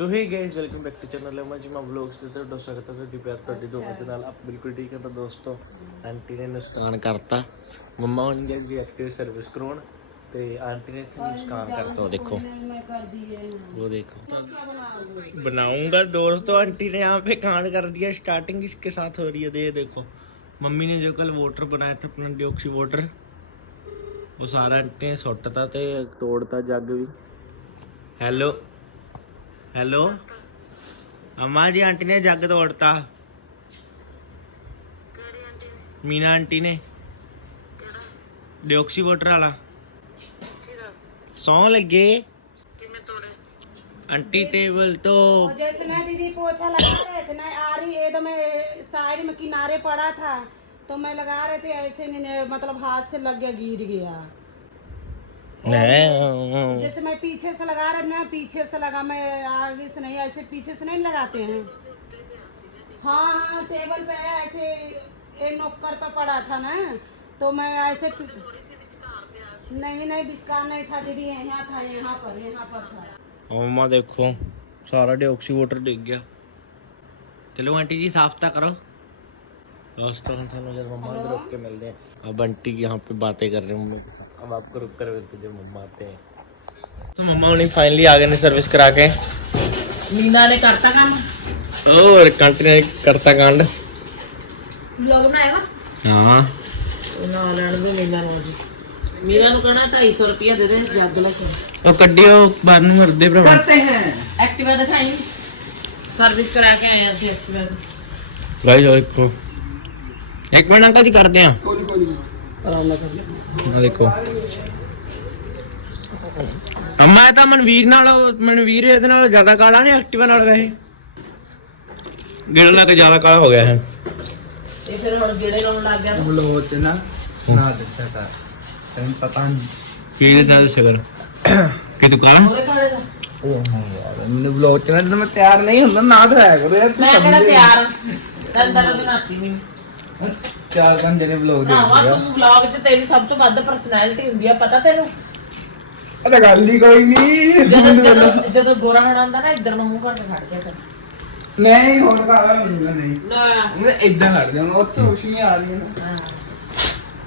So hey guys welcome back to channel ਹੈ ਮੈਂ ਜਿਮਾ vlogs ਤੇ ਤੁਹਾਡਾ ਸਵਾਗਤ ਹੈ ਤੁਹਾਡੀ ਪਿਆਰ ਤੁਹਾਡੀ ਦੋਹਾਂ ਦੇ ਨਾਲ। ਆਪ ਬਿਲਕੁਲ ਠੀਕ ਹੈ ਤਾਂ ਦੋਸਤੋ ਆਂਟੀ ਨੇ ਨੁਸਕਾਨ ਕਰਤਾ। ਮੰਮਾ ਹੁਣ ਗਾਇਸ ਵੀ ਐਕਟਿਵ ਸਰਵਿਸ ਕਰਾਉਣ। ਤੇ ਆਂਟੀ ਨੇ ਇੱਥੇ ਨੁਸਕਾਨ ਕਰਤਾ। ਉਹ ਦੇਖੋ। ਉਹ ਦੇਖੋ। ਬਣਾਉਂਗਾ ਦੋਸਤੋ ਆਂਟੀ ਨੇ ਯਹਾਂ पे ਕਾਂਡ कर दिया स्टार्टिंग इसके साथ हो रही है ये देखो मम्मी ने जो कल वाटर बनाया था अपना डिओक्सी वाटर वो सारा आंटी ने सुटता ਤੇ ਤੋੜਤਾ जग भी हेलो ਹੈਲੋ ਅਮਾ ਜੀ ਆਂਟੀ ਨੇ ਜੱਗ ਤੋੜਤਾ ਮੀਨਾ ਆਂਟੀ ਨੇ ਡਿਓਕਸੀ ਵਾਟਰ ਵਾਲਾ ਸੌਂ ਲੱਗੇ आंटी टेबल तो और जैसे मैं दीदी पोछा लगा रहे थे ना आ रही एकदम साइड में किनारे पड़ा था तो मैं लगा रहे थे ऐसे नहीं मतलब हाथ से लग गया गिर गया नहीं जैसे मैं पीछे से लगा रहे ना पीछे से लगा मैं आगे से नहीं ऐसे पीछे से नहीं लगाते हैं। हाँ हाँ टेबल पे ऐसे ये नौकर पे पड़ा था ना तो मैं ऐसे नहीं नहीं बिस्कार नहीं था दीदी यहाँ था यहाँ पर यहाँ पर था। मम्मा देखो सारा डिओक्सी वाटर डिग गया। चलो आंटी जी साफ़ करो। दोस्तों हम थोड़ा जब मम्मा को रोक के मिलते हैं अब आंटी यहाँ पे बातें कर रहे हैं मम्मी के साथ अब आपको रुक कर मिलते हैं जब मम्मा आते हैं तो मम्मा उन्हें फाइनली आ गए ने सर्विस करा के मीना ने करता काम और आंटी ने करता कांड ब्लॉग बनाया वा हाँ ਨਾ ਲੈਣ ਦੇ ਮੀਨਾ ਨੂੰ ਜੀ ਮੀਨਾ ਨੂੰ ਕਹਣਾ 250 ਰੁਪਇਆ ਦੇ ਦੇ ਜੱਗ ਲੈ ਕੇ ਉਹ ਕੱਢਿਓ ਬਾਹਰ ਨੂੰ ਮਰਦੇ ਭਰਾ करते हैं एक्टिवा दिखाई सर्विस करा के आए हैं एक्टिवा ਗਾਇਸ ਦੇਖੋ ਇੱਕ ਮਿੰਟ ਅੰਕਲ ਜੀ ਕਰਦੇ ਆ ਕੋਈ ਕੋਈ ਤਾਂ ਮਨਵੀਰ ਨਾਲ ਮਨਵੀਰ ਇਹਦੇ ਨਾਲ ਜ਼ਿਆਦਾ ਕਾਲਾ ਨੇ ਐਕਟਿਵਾ ਨਾਲ ਵੈਸੇ? ਗੇੜਾ ਨਾਲ ਜ਼ਿਆਦਾ ਕਾਲਾ ਹੋ ਗਿਆ ਹੈ। ਇਹ ਫਿਰ ਹੁਣ ਗੇੜੇ ਲਾਉਣ ਲੱਗ ਗਿਆ ਹੁਣ ਨਾ ਨਾ ਦੱਸਿਆ ਕਰ। ਤੈਨੂੰ ਪਤਾ ਨਹੀਂ ਕਿਹਨੇ ਦਾ ਦੱਸਿਆ ਕਰ? ਕਿ ਉਹ ਹਾਂ ਯਾਰ ਮੈਨੂੰ ਬਲੌਗ ਨਾ ਜਦੋਂ ਮੈਂ ਤਿਆਰ ਨਹੀਂ ਹੁੰਦਾ ਨਾ ਦਿਖਾਇਆ ਚਾਰ ਘੰਟੇ ਨੇ ਬਲੌਗ ਦੇ ਭਰਾਵਾ ਦਿੱਤਾ ਤੂੰ ਵਲੌਗ 'ਚ ਤੇਰੀ ਸਭ ਤੋਂ ਵੱਧ ਪਰਸਨੈਲਿਟੀ ਹੁੰਦੀ ਆ ਪਤਾ ਤੈਨੂੰ? ਅਰੇ ਗੱਲ ਹੀ ਕੋਈ ਨਹੀਂ ਜਦੋਂ ਜਦੋਂ- ਜਦੋਂ ਗੋਰਾ ਹੋਣਾ ਹੁੰਦਾ ਨਾ ਇੱਧਰ ਨੂੰ ਮੂੰਹ ਕਰਕੇ ਖੜ ਗਿਆ ਤੈਨੂੰ ਨਹੀਂ ਹੁਣ ਕਾਲਾ ਮੈਨੂੰ ਨਹੀਂ। ਨਾ। ਮੈਂ ਇਦਾਂ ਲੜ ਜਾਵਾਂਗਾ ਉੱਥੇ ਰੋਸ਼ਨੀ ਆ ਰਹੀ ਹੈ। ਨਾ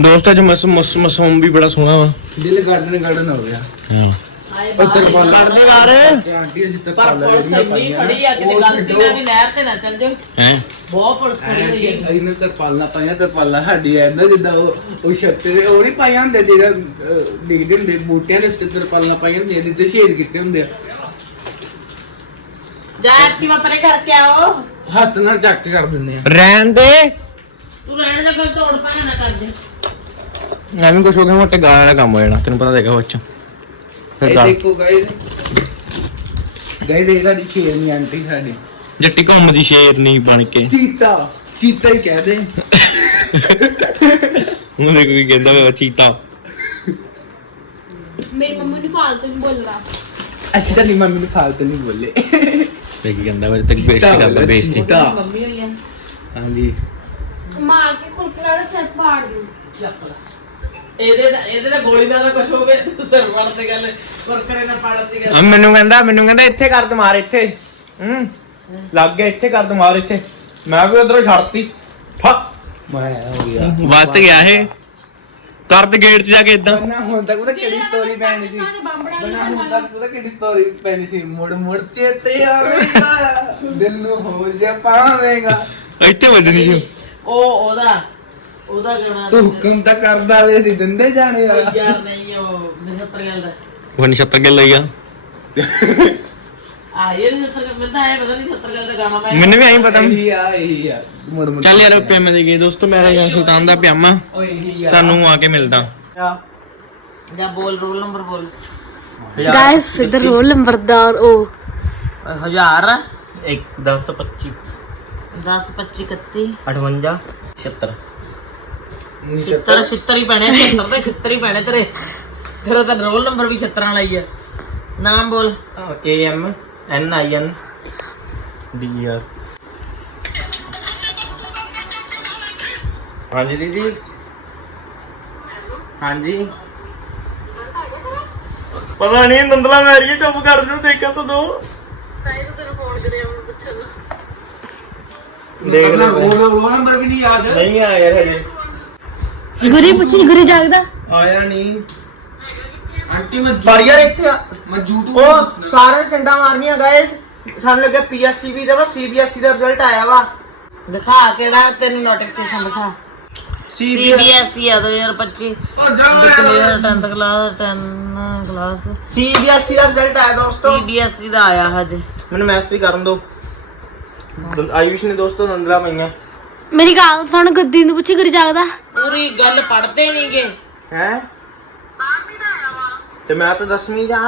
ਦੋਸਤ ਅੱਜ ਮਸ ਮਸ ਮਸੂਮ ਵੀ ਬੜਾ ਸੋਹਣਾ ਵਾ। ਦਿਲ ਗਾਰਡਨ ਗਾਰਡਨ ਹੋ ਗਿਆ। ਹਾਂ। ਆਏ ਉੱਤਰ ਬਾਹਰ ਬਾਹਰ? ਆਂਟੀ ਜਿੱਤੇ ਪਰ ਪੁਲਿਸ ਇੰਨੀ ਫੜੀ ਆ ਕਿਤੇ ਗਲਤੀ ਨਾਲ ਵੀ ਨਹਿਰ ਤੇ ਨਾ ਚੱਲ ਜਾਓ। ਹੈ? ਬਹੁਤ ਫੜੀ ਹੋਈ ਹੈ। ਇਹਨੇ ਤਰਪਾਲਾਂ ਪਾਈਆਂ ਤਰਪਾਲਾਂ ਸਾਡੀ ਐ ਨਾ ਜਿੱਦਾਂ ਉਹ ਉਹ ਛੱਤੇ ਦੇ ਉਹ ਨਹੀਂ ਪਾਈਆਂ ਹੁੰਦੇ ਜਿਹੜਾ ਡਿੱਗਦੇ ਹੁੰਦੇ ਬੂਟਿਆਂ ਦੇ ਉੱਤੇ ਤਰਪਾਲਾਂ ਪਾਈਆਂ ਹੁੰਦੀਆਂ ਜਿੱਦੇ ਸ਼ੇਡ ਕੀਤੇ ਹੁੰਦੇ ਆ। ਜਾ ਐਕਟਿਵਾ ਪਰੇ ਕਰਕੇ ਆਓ। ਹੱਥ ਨਾਲ ਚੱਕ ਕੇ ਕਰ ਦਿੰਦੇ ਆ। ਰਹਿਣ ਦੇ। ਤੂੰ ਰਹਿਣ ਦੇ ਫਿਰ ਤੋੜ ਪਾਣਾ ਨਾ ਕਰ ਦੇ। ਐਵੇਂ ਕੁਝ ਹੋ ਗਿਆ ਮੋਟੇ ਗਾਲਾਂ ਵਾਲਾ ਕੰਮ ਹੋ ਜਾਣਾ ਤੈਨੂੰ ਪਤਾ ਦੇਖੋ ਬੱਚਾ ਇਹ ਦੇਖੋ ਗਾਇਸ। ਗਾਇਸ ਇਹਦਾ ਦੀ ਸ਼ੇਰ ਨਹੀਂ ਆਂਟੀ ਸਾਡੀ। ਜੱਟੀ ਘੁੰਮਦੀ ਸ਼ੇਰ ਨਹੀਂ ਬਣ ਕੇ। ਚੀਤਾ ਚੀਤਾ ਹੀ ਕਹਿ ਦੇ। ਉਹਦੇ ਕੋਈ ਕਹਿੰਦਾ ਵਾ ਚੀਤਾ। ਮੇਰੀ ਮੰਮੀ ਨੂੰ ਫਾਲਤੂ ਨਹੀਂ ਬੋਲਦਾ ਅੱਛਾ ਤਾਂ ਮੰਮੀ ਨੂੰ ਫਾਲਤੂ ਨਹੀਂ ਬੋਲੇ। ਤੇ ਕੀ ਕਹਿੰਦਾ ਮੇਰੇ ਤੱਕ ਬੇਇੱਜ਼ਤੀ ਕਰਦਾ ਬੇਇੱਜ਼ਤੀ। ਚੀਤਾ। ਮੰਮੀ ਹੋਈ ਆ। ਹਾਂਜੀ। ਮਾਰ ਕੇ ਕੁਰਕਰਾ ਦਾ ਛੱਟ ਪਾੜ ਦੂੰ ਚੱਕ ਲੈ। ਇਹਦੇ ਦਾ ਇਹਦੇ ਦਾ ਗੋਲੀ ਨਾਲ ਕੁਝ ਹੋਵੇ ਸਿਰ ਵੜ ਤੇ ਗੱਲ ਕੁਰਕਰੇ ਨਾਲ ਪਾੜਤੀ ਗੱਲ। ਆ ਮੈਨੂੰ ਕਹਿੰਦਾ ਮੈਨੂੰ ਕਹਿੰਦਾ ਇੱਥੇ ਕਰ ਤੂੰ ਮਾਰ ਇੱਥੇ। ਹੂੰ। ਲੱਗ ਗਿਆ ਇੱਥੇ ਕਰ ਮਾਰ ਇੱਥੇ। ਮੈਂ ਵੀ ਉਧਰੋਂ ਛੱਡਤੀ। ਠੱਕ ਮੈਂ ਹੋ ਗਿਆ। ਵੱਤ ਗਿਆ ਇਹ। ਗੇਟ 'ਚ ਜਾ ਕੇ ਇਦਾਂ ਬਣਾ ਹੁਣ ਤੱਕ ਉਹਦਾ ਕਿਹੜੀ ਸਟੋਰੀ ਪੈਣੀ ਸੀ? ਬਣਾ ਹੁਣ ਤੱਕ ਉਹਦਾ ਕਿਹੜੀ ਸਟੋਰੀ ਪੈਣੀ ਸੀ? ਮੁੜ ਮੁੜ ਚੇਤੇ ਆਵੇਗਾ। ਦਿਲ ਨੂੰ ਹੋ ਜਾ ਪਾਵੇਂਗਾ। ਇੱਥੇ ਵੱਜਣੀ ਸੀ। ਉਹ ਉਹਦਾ ਉਹਦਾ ਗਾਣਾ ਤੂੰ ਹੁਕਮ ਤਾਂ ਕਰਦਾ ਵੇ ਸੀ ਦਿੰਦੇ ਜਾਣੇ ਯਾਰ ਨਹੀਂ ਉਹ ਨਛੱਤਰ ਗੱਲ ਦਾ ਉਹ ਨਛੱਤਰ ਗੱਲ ਲਈ ਆ। ਆ ਇਹ ਮਿਲਦਾ ਹੈ ਪਤਾ ਨਹੀਂ ਨਛੱਤਰ ਗੱਲ ਦਾ ਗਾਣਾ ਮੈਂ ਮੈਨੂੰ ਵੀ ਐਂ ਪਤਾ। ਇਹੀ ਆ ਇਹੀ ਆ। ਮੁੜ ਮੁੜ। ਚੱਲ ਯਾਰ ਪੇਮੇ ਦੇ ਗਏ ਦੋਸਤੋ ਮੇਰਾ ਜਾਂ ਸੁਲਤਾਨ ਦਾ ਪਜਾਮਾ। ਓਏ ਇਹੀ ਆ। ਤੁਹਾਨੂੰ ਆ ਕੇ ਮਿਲਦਾ। ਜਾਂ ਬੋਲ ਰੋਲ ਨੰਬਰ ਬੋਲ। ਗਾਇਸ ਇਧਰ ਰੋਲ ਨੰਬਰਦਾਰ ਉਹ ਹਜ਼ਾਰ 1 10 25 10 25 31 58 76 76 76 ਹੀ ਪੈਣੇ 76 ਤੇ 76 ਹੀ ਪੈਣੇ ਤੇਰੇ। ਤੇਰਾ ਤਾਂ ਰੋਲ ਨੰਬਰ ਵੀ 76 ਵਾਲਾ ਹੀ ਆ। ਨਾਮ ਬੋਲ। A M N I N D R ਹਾਂਜੀ ਦੀਦੀ। ਹਾਂਜੀ। ਪਤਾ ਨਹੀਂ ਨੰਦਲਾ ਮੈਰੀਏ ਚੁੱਪ ਕਰ ਦਿਓ ਦੇਖਾ ਤਾਂ ਦੋ। ਦੇਖ ਲੈ ਉਹ ਉਹ ਨੰਬਰ ਵੀ ਨਹੀਂ ਯਾਦ। ਨਹੀਂ ਆਇਆ ਯਾਰ ਹਜੇ। ਗੁਰੀ ਪੁੱਛੀ ਗੁਰੀ ਜਾਗਦਾ। ਆਇਆ ਨਹੀਂ ਆਂਟੀ ਮੈਂ ਪਰ ਯਾਰ ਇੱਥੇ ਆ- ਮੈਂ YouTube ਉਹ ਸਾਰੇ ਚੰਡਾ ਮਾਰਨੀਆਂ ਗਾਇਸ ਸਾਨੂੰ ਲੱਗਿਆ ਪੀਐਸਸੀਬੀ ਦਾ ਵਾ ਸੀਬੀਐਸਈ ਦਾ ਰਿਜ਼ਲਟ ਆਇਆ ਵਾ। ਦਿਖਾ ਕਿਹੜਾ ਤੈਨੂੰ ਨੋਟੀਫਿਕੇਸ਼ਨ ਦਿਖਾ। ਸੀਬੀਐਸਈ ਸੀਬੀਐਸਈ ਆ 2025 ਉਹ ਜਾ clear 10th class 10 class CBSE ਦਾ ਰਿਜ਼ਲਟ ਆਇਆ ਦੋਸਤੋ। ਸੀਬੀਐਸਈ ਦਾ ਆਇਆ ਹਜੇ। ਮੈਨੂੰ ਮੈਸੇਜ ਕਰਨ ਦਿਓ ਆਯੂਸ਼ ਨੇ ਦੋਸਤੋ ਨੰਦਰਾ ਪਈਆਂ। ਮੇਰੀ ਗੱਲ ਸੁਣ ਗੁੱਦੀ ਨੂੰ ਪੁੱਛੀ ਗੁਰੀ ਜਾਗਦਾ। ਪੂਰੀ ਗੱਲ ਪੜਦੇ ਨਹੀਂਗੇ ਹੈ? ਤੇ ਮੈਂ ਤਾਂ ਦਸਵੀਂ ਜਾ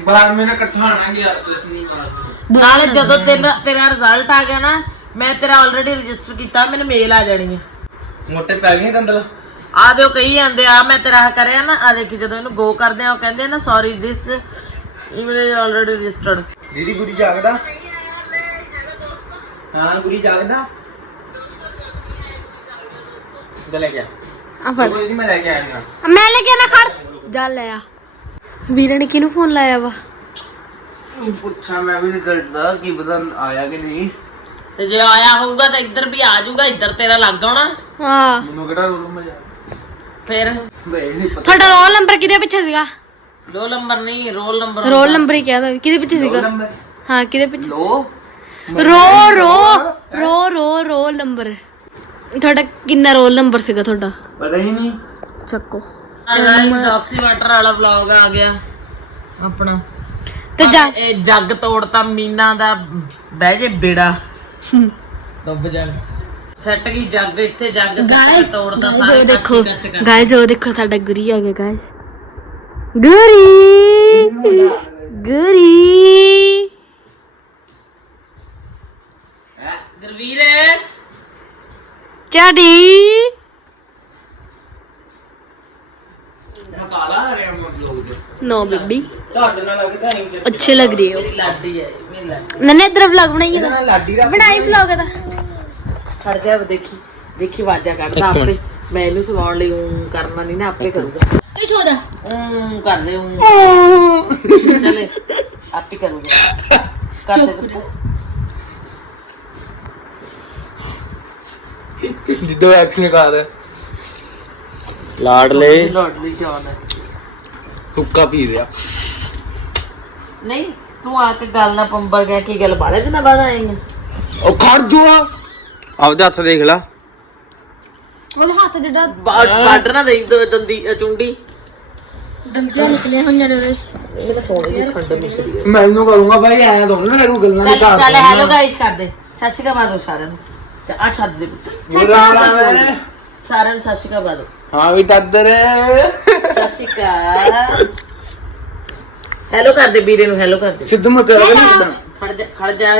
ਬਾਹਰ ਮੇਰਾ ਇਕੱਠਾ ਆਣਾ ਯਾਰ ਕੁਛ ਨਹੀਂ। ਮਾਰ ਨਾਲੇ ਜਦੋਂ ਤੇਰਾ ਤੇਰਾ ਰਿਜ਼ਲਟ ਆ ਗਿਆ ਨਾ ਮੈਂ ਤੇਰਾ ਆਲਰੇਡੀ ਰਜਿਸਟਰ ਕੀਤਾ ਮੈਨੂੰ ਮੇਲ ਆ ਜਾਣੀ ਹੈ ਮੋਟੇ ਪੈ ਗਏ ਦੰਦਲ। ਆ ਦਿਓ ਕਹੀ ਜਾਂਦੇ ਆ ਮੈਂ ਤੇਰਾ ਕਰਿਆ ਨਾ ਆ ਦੇਖੀ ਜਦੋਂ ਇਹਨੂੰ ਗੋ ਕਰਦੇ ਆ ਉਹ ਕਹਿੰਦੇ ਆ ਨਾ sorry this email is already registered ਦੀਦੀ ਗੁਰੀ ਜਾਗਦਾ। ਹਾਂ ਗੁਰੀ ਜਾਗਦਾ। ਤੇ ਲੈ ਗਿਆ ਆ ਫੜ। ਜੀ ਮੈਂ ਲੈ ਕੇ ਆਇਆ ਹਾਂ ਮੈਂ ਲੈ ਕੇ ਨਾ ਖੜ। ਜਾ ਲੈ ਆ। ਵੀਰੇ ਨੇ ਕਿਹਨੂੰ ਫੋਨ ਲਾਇਆ ਵਾ? ਪੁੱਛਾਂ ਮੈਂ ਵੀ ਰਿਜ਼ਲਟ ਦਾ ਕੀ ਪਤਾ ਆਇਆ ਕਿ ਨਹੀਂ। ਤੇ ਜੇ ਆਇਆ ਹੋਊਗਾ ਤਾਂ ਇੱਧਰ ਵੀ ਆ ਜਾਊਗਾ ਇੱਧਰ ਤੇਰਾ ਲੱਗ ਜਾਣਾ ਹਾਂ। ਮੈਨੂੰ ਕਿਹੜਾ ਰੋਲ ਮਜਾ ਫਿਰ? ਨਹੀਂ ਨਹੀਂ ਪਤਾ। ਤੁਹਾਡਾ ਰੋਲ ਨੰਬਰ ਕਿਹਦੇ ਪਿੱਛੇ ਸੀਗਾ? ਰੋਲ ਨੰਬਰ ਨਹੀਂ ਰੋਲ ਨੰਬਰ ਰੋਲ ਨੰਬਰ ਹੀ ਕਿਹਾ ਮੈਂ ਵੀ। ਕਿਹਦੇ ਪਿੱਛੇ ਸੀਗਾ? ਨੰਬਰ ਹਾਂ ਕਿਹਦੇ ਪਿੱਛੇ ਲੋ। ਰੋ ਰੋ ਰੋ ਰੋ ਰੋਲ ਨੰਬਰ ਤੁਹਾਡਾ ਕਿੰਨਾ ਰੋਲ ਨੰਬਰ ਸੀਗਾ ਤੁਹਾਡਾ? ਪਤਾ ਹੀ ਨਹੀਂ। ਚੱਕੋ। ਗਾਇਸ ਡੌਕਸੀ ਵਾਟਰ ਵਾਲਾ ਵਲੌਗ ਆ ਗਿਆ। ਆਪਣਾ। ਤੇ ਜਾ ਇਹ ਜੱਗ ਤੋੜਤਾ ਮੀਨਾ ਦਾ ਬਹਿ ਜੇ ਬੇੜਾ। ਡੁੱਬ ਜਾਣ ਸੈੱਟ ਗਈ ਜੱਗ ਇੱਥੇ ਜੱਗ ਸੈੱਟ ਤੋੜਤਾ ਜੋ ਸਾਰੇ ਦੇਖੋ। ਕੱਚ ਕੱਚ ਕਰ ਗਾਇਸ ਜੋ ਦੇਖੋ ਸਾਡਾ ਗੁਰੀ ਆ ਗਿਆ ਗਾਇਸ। ਗੁਰੀ। ਗੁਰੀ। ਗੁਰਵੀਰ। ਚਾਡੀ ਮੈਂ ਕਾਲਾ ਆ ਰਿਹਾ ਮੋੜ ਲੋਗ ਨੋ ਬੇਬੀ ਤੁਹਾਡੇ ਨਾਲ ਲੱਗ ਤਾਂ ਨਹੀਂ ਅੱਛੇ ਲੱਗ ਰਹੀ ਹੋ ਮੇਰੀ ਲਾਡੀ ਹੈ ਮੇਰੀ ਲਾਡੀ ਨਨੇ ਇਧਰ ਵਲੌਗ ਬਣਾਈਏ ਤਾਂ ਨਾਲ ਲਾਡੀ ਰੱਖ ਬਣਾਈ ਵਲੌਗ ਦਾ ਖੜ ਜਾ ਦੇਖੀ ਦੇਖੀ ਵਾਜਾ ਕੱਢਦਾ ਆਪੇ। ਮੈਂ ਇਹਨੂੰ ਸਵਾਉਣ ਲਈ ਊਂ ਕਰਨਾ ਨਹੀਂ ਨਾ ਆਪੇ ਕਰੂਗਾ। ਤੂੰ ਛੋਦਾ ਊਂ ਕਰਦੇ ਊਂ। ਚਲੇ ਆਪੇ ਕਰੂਗਾ। ਕਰਦੇ ਪੁੱਤ ਜਿੱਦੋਂ ਐਕਸ਼ਨ ਕਰ ਲਾੜ ਲੈ ਲਾਡਲੀ ਜਾਨ ਹੈ। ਹੁੱਕਾ ਪੀ ਰਿਹਾ। ਨਹੀਂ ਤੂੰ ਆ ਕੇ ਗੱਲ ਨਾ ਪੰਬਰ ਗਿਆ ਕੀ ਗੱਲ ਬਾਲੇ ਦਿਨਾਂ ਬਾਅਦ ਆਏਂਗੇ ਉਹ ਖੜ ਜੂਆ। ਆਪਦੇ ਹੱਥ ਦੇਖ ਲਾ। ਉਹਦੇ ਹੱਥ ਜਿਹੜਾ ਬਾਰਡਰ ਨਾ ਦੇਈ ਦੋ ਦੰਦੀ ਚੁੰਡੀ। ਦੰਦੀਆਂ ਨਿਕਲੇ ਹੋਈਆਂ ਨੇ ਉਹਦੇ। ਸੋਹਣੀ ਜਿਹੀ ਖੰਡ ਮਿਸ਼ਰੀ ਮੈਨੂੰ ਕਰੂੰਗਾ ਭਾਈ ਐ ਤੋਂ ਨਾ ਲੱਗੂ ਗੱਲਾਂ ਦੇ ਚੱਲ ਹੈਲੋ ਗਾਇਸ ਕਰ ਦੇ ਸਤਿ ਸ਼੍ਰੀ ਅਕਾਲ ਸਾਰਿਆਂ ਨੂੰ। ਤੇ ਆ ਛੱਡ ਦੇ ਪੁੱਤ। ਸਾਰਿਆਂ ਨੂੰ ਸਤਿ ਸ਼੍ਰੀ ਅਕਾਲ ਬਾਦੋ ਹਾਂ ਵੀ ਤੱਦਰ ਸਤਿ ਸ਼੍ਰੀ ਅਕਾਲ। ਹੈਲੋ ਕਰ ਦੇ ਵੀਰੇ ਨੂੰ ਹੈਲੋ ਕਰ ਦੇ ਸਿੱਧੂ ਮੂਸੇ ਵਾਲਾ ਨਹੀਂ ਖੜ ਜਾ ਖੜ ਜਾ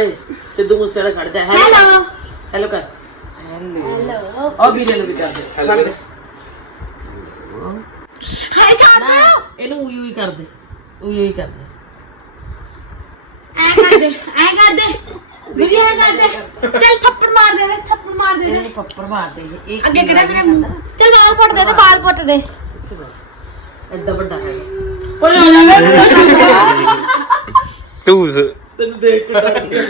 ਸਿੱਧੂ ਮੂਸੇ ਵਾਲਾ ਖੜ ਜਾ ਹੈਲੋ ਹੈਲੋ ਕਰ। ਹੈਲੋ ਆ ਵੀਰੇ ਨੂੰ ਵੀ ਕਰ ਦੇ। ਖੜ ਜਾ ਹਾਏ ਛੱਡ ਨਾ, ਇਹਨੂੰ ਉਈ ਉਈ ਕਰ ਦੇ। ਉਈ ਉਈ ਕਰ ਦੇ। ਐ ਕਰ ਦੇ ਐ ਕਰ ਦੇ। ਵੀਡੀਓ ਐ ਕਰ ਦੇ ਚੱਲ ਥੱਪੜ ਮਾਰ ਦੇ ਵੇ ਥੱਪੜ ਮਾਰ ਦੇ ਇਹਨੇ ਪੱਪਰ ਮਾਰ ਦੇ ਜੀ ਇਹ ਅੱਗੇ ਕਿਹੜਾ ਮੇਰਾ ਮੂੰਹ? ਚੱਲ ਬਾਲ ਪੁੱਟ ਦੇ ਤੇ ਬਾਲ ਪੁੱਟ ਦੇ। ਐਡਾ ਵੱਡਾ ਹੈ। ਓਏ ਆ ਜਾ। ਤੂਸ ਤੈਨੂੰ ਦੇਖ ਕੇ ਡਰ ਗਿਆ।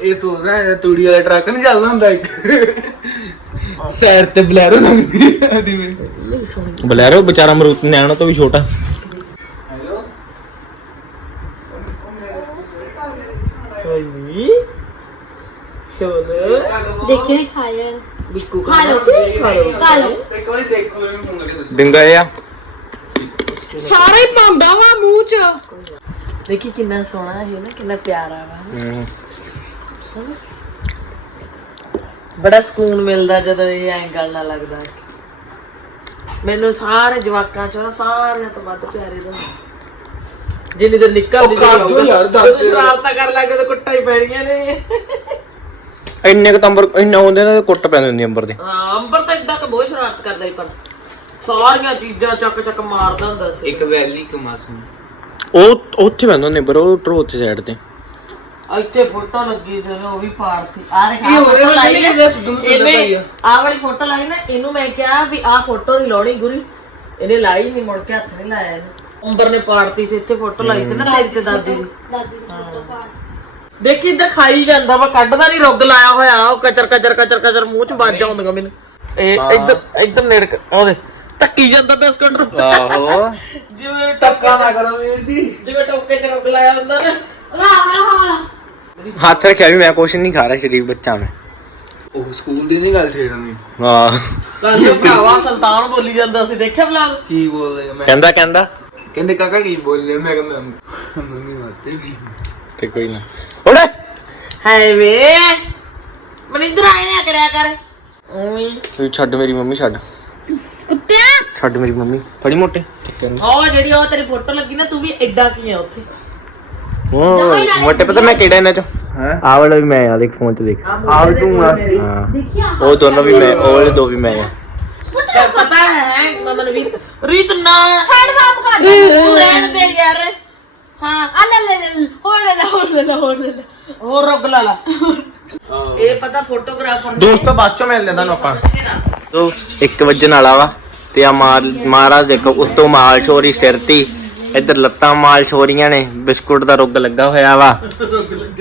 ਇਹ ਸੋਚਦਾ ਹੈ ਤੂੜੀ ਵਾਲਾ ਟਰੱਕ ਨਹੀਂ ਚੱਲਦਾ ਹੁੰਦਾ ਇੱਕ। ਸਾਈਡ ਤੇ ਬਲੈਰੋ ਲੰਗਦੀ ਆਦੀ ਵਿੱਚ ਬਲੈਰੋ ਵਿਚਾਰਾ ਮਰੂਤ ਨਿਆਣਾ ਤੋਂ ਵੀ ਛੋਟਾ ਹੈਲੋ ਹਾਂਜੀ ਸ਼ੋਨ। ਦੇਖੇ ਨਹੀਂ ਖਾਇਆ ਬਿੱਕੂ ਖਾ ਲਓ ਖਾ ਲਓ ਇੱਕ ਵਾਰੀ ਦੇਖੋ ਇਹਨੂੰ ਫੋਨ ਕਰਕੇ ਦੱਸੋ। ਡਿੰਗਾ ਇਹ ਆ। ਸਾਰਾ ਹੀ ਪਾਉਂਦਾ ਵਾ ਮੂੰਹ ਚ। ਦੇਖੀ ਕਿੰਨਾ ਸੋਹਣਾ ਹੈ ਨਾ ਕਿੰਨਾ ਪਿਆਰਾ ਵਾ। ਬੜਾ ਸਕੂਨ ਮਿਲਦਾ ਜਦੋਂ ਇਹ ਐਂਗਲ ਨਾਲ ਲੱਗਦਾ। ਮੈਨੂੰ ਸਾਰੇ ਜਵਾਕਾਂ ਚੋਂ ਸਾਰਿਆਂ ਤੋਂ ਵੱਧ ਪਿਆਰੇ ਦਾ। ਜਿੰਨੀ ਦੇਰ ਨਿੱਕਾ ਨਹੀਂ ਕਰ ਦਿਓ ਯਾਰ, ਦੱਸ ਯਾਰ। ਸ਼ਰਾਰਤਾਂ ਕਰ ਲੱਗੇ ਤਾਂ ਕੁੱਟਾਂ ਹੀ ਪੈਣੀਆਂ ਨੇ। ਇੰਨੇ ਕ ਤੰਬਰ ਇੰਨਾ ਹੁੰਦੇ ਨੇ ਕੁੱਟ ਪੈਂਦੇ ਹੁੰਦੀ ਅੰਬਰ ਦੇ। ਹਾਂ ਅੰਬਰ ਤਾਂ ਇਦਾਂ ਕਿ ਬਹੁਤ ਸ਼ਰਾਰਤ ਕਰਦਾ ਸੀ ਪਰ ਸਾਰੀਆਂ ਚੀਜ਼ਾਂ ਚੱਕ ਚੱਕ ਮਾਰਦਾ ਹੁੰਦਾ ਸੀ। ਇੱਕ ਵੈਲੀ ਕਮਾਸੂ ਉਹ ਉੱਥੇ ਪੈਂਦਾ ਪਰ ਉਹ ਟਰੋ ਉੱਥੇ ਸਾਈਡ ਤੇ। ਇੱਥੇ ਫੋਟੋ ਲੱਗੀ ਸੀ ਉਹ ਵੀ ਪਾਰਤੀ ਆ ਦੇਖ ਇਹ ਆਹ ਉਹਦੇ ਵਾਲੀ ਨਾ ਜਿਹੜਾ ਸਿੱਧੂ ਮੂਸੇਵਾਲਾ ਇਹਨੇ- ਪਾਈ ਆ। ਆਹ ਵਾਲੀ ਫੋਟੋ ਲਾਈ ਨਾ ਇਹਨੂੰ ਮੈਂ ਕਿਹਾ ਵੀ ਆਹ ਫੋਟੋ ਨਹੀਂ ਲਾਉਣੀ ਗੁਰੀ। ਇਹਨੇ ਲਾਈ ਨਹੀਂ ਮੁੜ ਕੇ ਹੱਥ ਨਹੀਂ ਲਾਇਆ ਇਹਨੇ। ਅੰਬਰ ਨੇ ਪਾਰਤੀ ਸੀ ਇੱਥੇ ਫੋਟੋ ਲਾਈ ਸੀ ਨਾ ਤੇਰੀ ਤੇ ਦਾਦੀ ਦੀ। ਦਾਦੀ ਦੀ ਫੋਟੋ ਪਾ ਦੇਖੀ ਇੱਧਰ ਖਾਈ ਜਾਂਦਾ ਵਾ ਕੱਢਦਾ ਨਹੀਂ ਰੁੱਗ ਲਾਇਆ ਹੋਇਆ ਉਹ ਕਚਰ ਕਚਰ ਕਚਰ ਕਚਰ ਮੂੰਹ ਚ ਵੱਜ ਆਉਂਦੀਆਂ ਮੈਨੂੰ ਇਹ ਇੱਧਰ ਇੱਧਰ ਨੇੜ ਉਹਦੇ ਟੱਕੀ ਜਾਂਦਾ ਬਿਸਕੁਟ ਨੂੰ ਆਹੋ ਜਿਵੇਂ ਧੱਕਾ ਨਾ ਕਰੋ ਵੀਰ ਜੀ ਜਿਵੇਂ ਟੋਕੇ ਚ ਰੁੱਗ ਲਾਇਆ ਹੁੰਦਾ ਨਾ ਹੱਥ ਰੱਖਿਆ ਵੀ ਮੈਂ ਕੁਛ ਨਹੀਂ ਖਾ ਰਿਹਾ ਸ਼ਰੀਫ ਬੱਚਾ ਮੈਂ ਉਹ ਸਕੂਲ ਦੀ ਨਹੀਂ ਗੱਲ ਛੇੜਨੀ ਹਾਂ ਲਾਜੋ ਭਰਾਵਾ ਸੁਲਤਾਨ ਬੋਲੀ ਜਾਂਦਾ ਸੀ ਦੇਖਿਆ ਵਲੌਗ ਕੀ ਬੋਲ ਰਿਹਾ ਮੈਂ ਕਹਿੰਦਾ ਕਹਿੰਦਾ ਕਹਿੰਦੇ ਕਾਕਾ ਕੀ ਬੋਲ ਰਿਹਾ ਮੈਂ ਕਹਿੰਦਾ ਮੰਮੀ ਮਾਤੇ ਵੀ ਤੇ ਕੋਈ ਨਾ। ਉੜੇ। ਹਾਏ ਵੇ। ਮਨਿੰਦਰ ਆਏ ਨਾ ਕਰਿਆ ਕਰ। ਉਵੇਂ ਤੂੰ ਛੱਡ ਮੇਰੀ ਮੰਮੀ ਛੱਡ। ਕੁੱਤਿਆ। ਛੱਡ ਮੇਰੀ ਮੰਮੀ ਬੜੀ ਮੋਟੇ। ਹੈ ਉਹ ਜਿਹੜੀ ਉਹ ਤੇਰੀ ਫੋਟੋ ਲੱਗੀ ਨਾ ਤੂੰ ਵੀ ਐਡਾ ਕੀ ਆ ਉੱਥੇ? ਉਹ ਮੋਟੇ ਪਤਾ ਮੈਂ ਕਿਹੜਾ ਇਹਨਾਂ ਚ? ਹੈ? ਆਹ ਵਾਲਾ ਵੀ ਮੈਂ ਆ ਦੇਖ ਫੋਨ ਚ ਦੇਖ। ਆਹ ਤੂੰ ਆ ਹਾਂ। ਉਹ ਦੋਨੋਂ ਵੀ ਮੈਂ ਉਹ ਵਾਲੇ ਦੋ ਵੀ ਮੈਂ ਆ। ਪਤਾ ਹੈ ਮਮਨ ਵੀਰ ਰੀਤ ਨਾ ਹੈਂਡ ਵਾਪ ਕਰ ਤੂੰ ਰਹਿਣ ਦੇ ਯਾਰ। ਹਾਂ ਆ ਲੈ ਲੈ ਲੈ ਹੋਰ ਲੈ ਲੈ ਹੋਰ ਲੈ ਲੈ ਹੋਰ ਲੈ ਲੈ ਹੋਰ ਰੁੱਗ ਲਾ ਲਾ ਇਹ ਪਤਾ ਫੋਟੋਗ੍ਰਾਫਰ ਦੋਸਤੋ ਬਾਅਦ ਚੋਂ ਮਿਲ ਲੈਂਦਾ ਨੂੰ ਆਪਾਂ ਤੋ 1 ਵਜਣ ਵਾਲਾ ਵਾ ਤੇ ਆ ਮਾਲ ਮਹਾਰਾਜ ਦੇਖੋ ਉੱਤੋਂ ਮਾਲ ਛੋਰੀ ਸਿਰ ਤੀ ਇੱਧਰ ਲੱਤਾਂ ਮਾਲ ਛੋਰੀਆਂ ਨੇ ਬਿਸਕੁਟ ਦਾ ਰੁੱਗ ਲੱਗਾ ਹੋਇਆ ਵਾ ਉਧਰ ਵੀ ਰੁੱਗ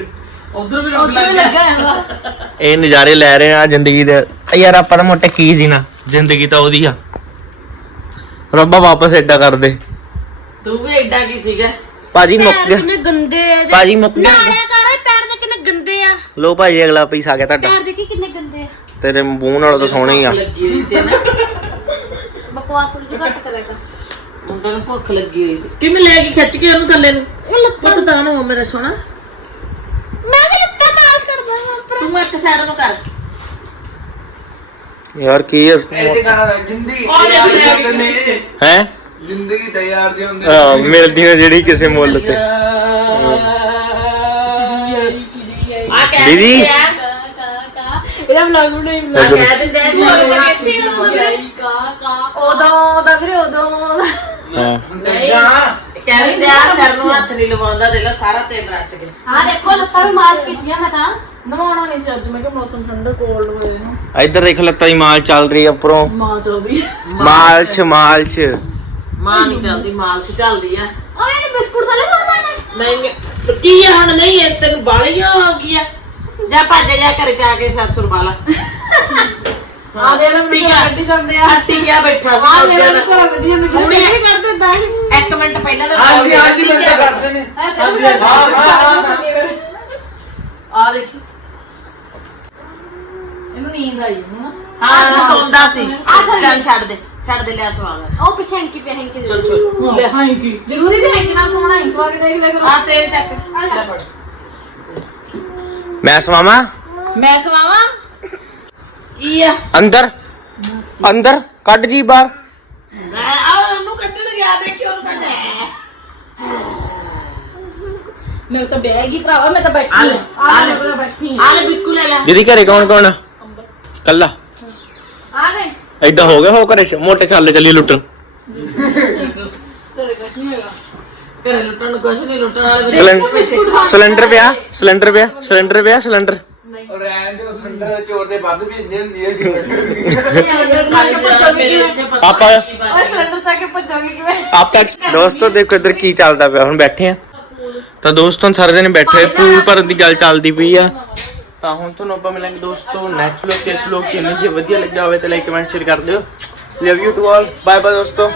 ਉਧਰ ਵੀ ਲੱਗ ਲੱਗਾ ਹੈਗਾ ਇਹ ਨਜ਼ਾਰੇ ਲੈ ਰਹੇ ਆ ਜ਼ਿੰਦਗੀ ਦੇ ਆ ਯਾਰ ਆਪਾਂ ਤਾਂ ਮੋਟੇ ਕੀ ਜੀਣਾ ਜ਼ਿੰਦਗੀ ਤਾਂ ਉਹਦੀ ਆ ਰੱਬਾ ਵਾਪਸ ਏਡਾ ਕਰ ਦੇ ਤੂੰ ਵੀ ਐਡਾ ਕੀ ਸੀਗਾ ਭਾਜੀ ਮੁੱਕ ਪੈਰ ਗਿਆ। ਕਿੰਨੇ ਗੰਦੇ ਆ ਇਹਦੇ। ਭਾਜੀ ਮੁੱਕ ਗਿਆ। ਨਾਲਿਆ ਕਰ ਪੈਰ ਦੇ ਕਿੰਨੇ ਗੰਦੇ ਆ। ਲੋ ਭਾਜੀ ਅਗਲਾ ਪੀਸ ਆ ਗਿਆ ਤੁਹਾਡਾ। ਪੈਰ ਦੇਖੀ ਕਿੰਨੇ ਗੰਦੇ ਆ। ਤੇਰੇ ਮੂੰਹ ਨਾਲੋਂ ਤਾਂ ਸੋਹਣੇ ਹੀ ਆ। ਲੱਗੀ ਹੋਈ ਸੀ ਨਾ। ਬਕਵਾਸ ਜਿਹੀ ਘੱਟ ਕਰੇਗਾ ਮੁੰਡੇ ਨੂੰ ਭੁੱਖ ਲੱਗੀ ਹੋਈ ਸੀ। ਕਿਵੇਂ ਲੈ ਕੇ ਖਿੱਚ ਕੇ ਉਹਨੂੰ ਥੱਲੇ ਨੂੰ। ਇਹ ਲੱਤਾਂ ਪੁੱਤ ਤਾਂ ਨੂੰ ਮੇਰਾ ਸੋਹਣਾ। ਮੈਂ ਤਾਂ ਲੱਤਾਂ ਮਾਲਸ਼ ਕਰਦਾ ਹਾਂ ਪਰ ਤੂੰ ਇੱਕ ਸਾਈਡ ਨੂੰ ਕਰ। ਯਾਰ ਕੀ ਹੈ ਇਹ ਤੇ ਗਾਣਾ ਆ ਦੇ ਹੁੰਦੇ ਨੇ ਹੈ? ਜ਼ਿੰਦਗੀ ਤਿਆਰ ਦੇ ਹੁੰਦੇ ਆ ਮਿਲਦੀ ਨੇ ਜਿਹੜੀ ਕਿਸੇ ਮੁੱਲ ਤੇ। ਆ ਕਹਿ ਦੀਦੀ। ਇਹਦਾ ਵਲੌਗ ਬਣਾਈ ਆ ਕਹਿ ਦਿੰਦੇ ਆ ਕਾ ਕਾ ਉਦੋਂ ਦਾ ਵੀਰੇ ਉਦੋਂ। ਹਾਂ। ਚੱਲ ਕਹਿ ਦਿੰਦੇ ਆ ਸਿਰ ਨੂੰ ਹੱਥ ਨਹੀਂ ਲਵਾਉਂਦਾ ਦੇ ਲੈ ਸਾਰਾ ਤੇਲ ਰਚ ਗਿਆ। ਹਾਂ ਦੇਖੋ ਲੱਤਾਂ ਵੀ ਮਾਲਸ਼ ਕੀਤੀਆਂ ਮੈਂ ਤਾਂ। ਨਵਾਉਣਾ ਨਹੀਂ ਸੀ ਅੱਜ ਮੈਂ ਕਿ ਮੌਸਮ ਠੰਡਾ ਕੋਲਡ ਹੋਏ ਨਾ ਇੱਧਰ ਦੇਖ ਲੱਤਾਂ ਦੀ ਮਾਲ ਚੱਲ ਰਹੀ ਆ ਉੱਪਰੋਂ। ਮਾਂ ਚੋਦੀ ਮਾਲਚ ਮਾਲਚ ਮਾਂ ਨਹੀਂ ਚੱਲਦੀ ਮਾਲ ਚੱਲਦੀ ਆ। ਓਏ ਇਹਨੇ ਬਿਸਕੁਟ ਥੱਲੇ ਸੁੱਟਦਾ ਨੇ। ਨਹੀਂ ਨਹੀਂ- ਕੀ ਆ ਹੁਣ? ਨਹੀਂ ਇਹ ਤੈਨੂੰ ਬਾਲੀਆਂ ਹੋ ਗਈਆਂ। ਜਾ ਭੱਜ ਜਾ ਘਰੇ ਜਾ ਕੇ ਸੱਸੁਰ ਵਾਲਾ ਆ ਦੇ ਲੈ ਮੈਨੂੰ ਗੱਡੀ ਸੰਦੇ ਆ। ਅੱਟੀ ਗਿਆ ਬੈਠਾ ਸੀ ਆ ਲੈ ਸੌਦਿਆਂ ਮੈਨੂੰ ਨਾਲ। ਘਰ ਵਧੀਆ ਮੈਂ ਹੁਣੇ ਕਿਹਾ ਕਰ ਦਿੰਦਾ ਇੱਕ ਮਿੰਟ ਪਹਿਲਾਂ ਤਾਂ ਹਾਂਜੀ ਹਾਂਜੀ ਬੰਦਾ ਕਰਦੇ ਨੇ। ਹਾਂਜੀ ਆ ਦੇਖੀ। ਇਹਨੂੰ ਨੀਂਦ ਆਈ ਹੈ ਸੌਂਦਾ ਸੀ। ਚੱਲ ਛੱਡ ਦੇ। ਛੱਡ ਦੇ ਲਿਆ ਉਹ ਪਿਛੇ ਹੈਂਕੀ ਚੱਲ ਚੱਲ। ਲੈ। ਹੈਂਕੀ ਜ਼ਰੂਰੀ ਵੀ ਹੈਂਕੀ ਨਾਲ ਸੋਣਾ ਹੀ ਸਵਾ ਕੇ ਦੇਖ ਲੈ ਕਰੋ। ਆ ਤੇਲ ਚੱਕ। ਲੈ ਫੜ। ਮੈਂ ਸਵਾਵਾਂ? ਮੈਂ ਸਵਾਵਾਂ? ਕੀ ਆ? ਅੰਦਰ ਅੰਦਰ ਕੱਢ ਜੀ ਬਾਹਰ। ਮੈਂ ਆ ਉਹਨੂੰ ਕੱਢਣ ਗਿਆ ਦੇਖੀ ਉਹਨੂੰ ਕੱਢ ਮੈਂ ਤਾਂ ਬਹਿ ਗਈ ਭਰਾਵਾ ਮੈਂ ਤਾਂ ਬੈਠੀ ਆ ਲੈ, ਆ ਲੈ ਲੈ। ਬੈਠੀ ਆ ਲੈ ਬਿੱਕੂ ਲੈ ਲੈ। ਦੀਦੀ ਘਰੇ ਕੌਣ ਕੌਣ ਆ ਕੱਲਾ। ਆ ਲੈ ਐਡਾ ਹੋ ਗਿਆ ਹੋ ਘਰੇ ਚ- ਮੋਟੇ ਚਾਲੇ ਚੱਲੀ ਲੁੱਟਣ। ਤੇਰੇ ਕੁਝ ਨਹੀਂ ਹੈਗਾ। ਘਰੇ ਲੁੱਟਣ ਨੂੰ ਕੁਛ ਨਹੀਂ ਲੁੱਟਣ ਵਾਲੇ ਸਿਲੰਡਰ ਸਿਲੰਡਰ ਪਿਆ ਸਿਲੰਡਰ ਪਿਆ ਸਿਲੰਡਰ ਪਿਆ ਸਿਲੰਡਰ। ਚੋਰ ਦੇ ਵੱਧ ਵੀ ਇੰਨੇ ਹੁੰਦੀ ਹੈ ਜੀ। ਕੇ ਆਪਾਂ ਦੋਸਤੋ ਦੇਖੋ ਇੱਧਰ ਕੀ ਚੱਲਦਾ ਪਿਆ ਹੁਣ ਬੈਠੇ ਆ। ਤਾਂ ਦੋਸਤੋ ਸਾਰੇ ਜਣੇ ਬੈਠੇ ਹੋਏ, ਪੂਲ ਭਰਨ ਦੀ ਗੱਲ ਚੱਲਦੀ ਪਈ ਆ। ਤਾਂ ਹੁਣ ਤੁਹਾਨੂੰ ਆਪਾਂ ਮਿਲਾਂਗੇ ਦੋਸਤੋ ਨੈਕਸਟ ਵਲੌਗ ਤੇ ਇਸ ਵਲੌਗ ਚ ਜੇ ਵਧੀਆ ਲੱਗਿਆ ਹੋਵੇ ਤਾਂ ਲਾਈਕ ਕਮੈਂਟ ਸ਼ੇਅਰ ਕਰ ਦਿਓ। Love you to all bye bye ਦੋਸਤੋ।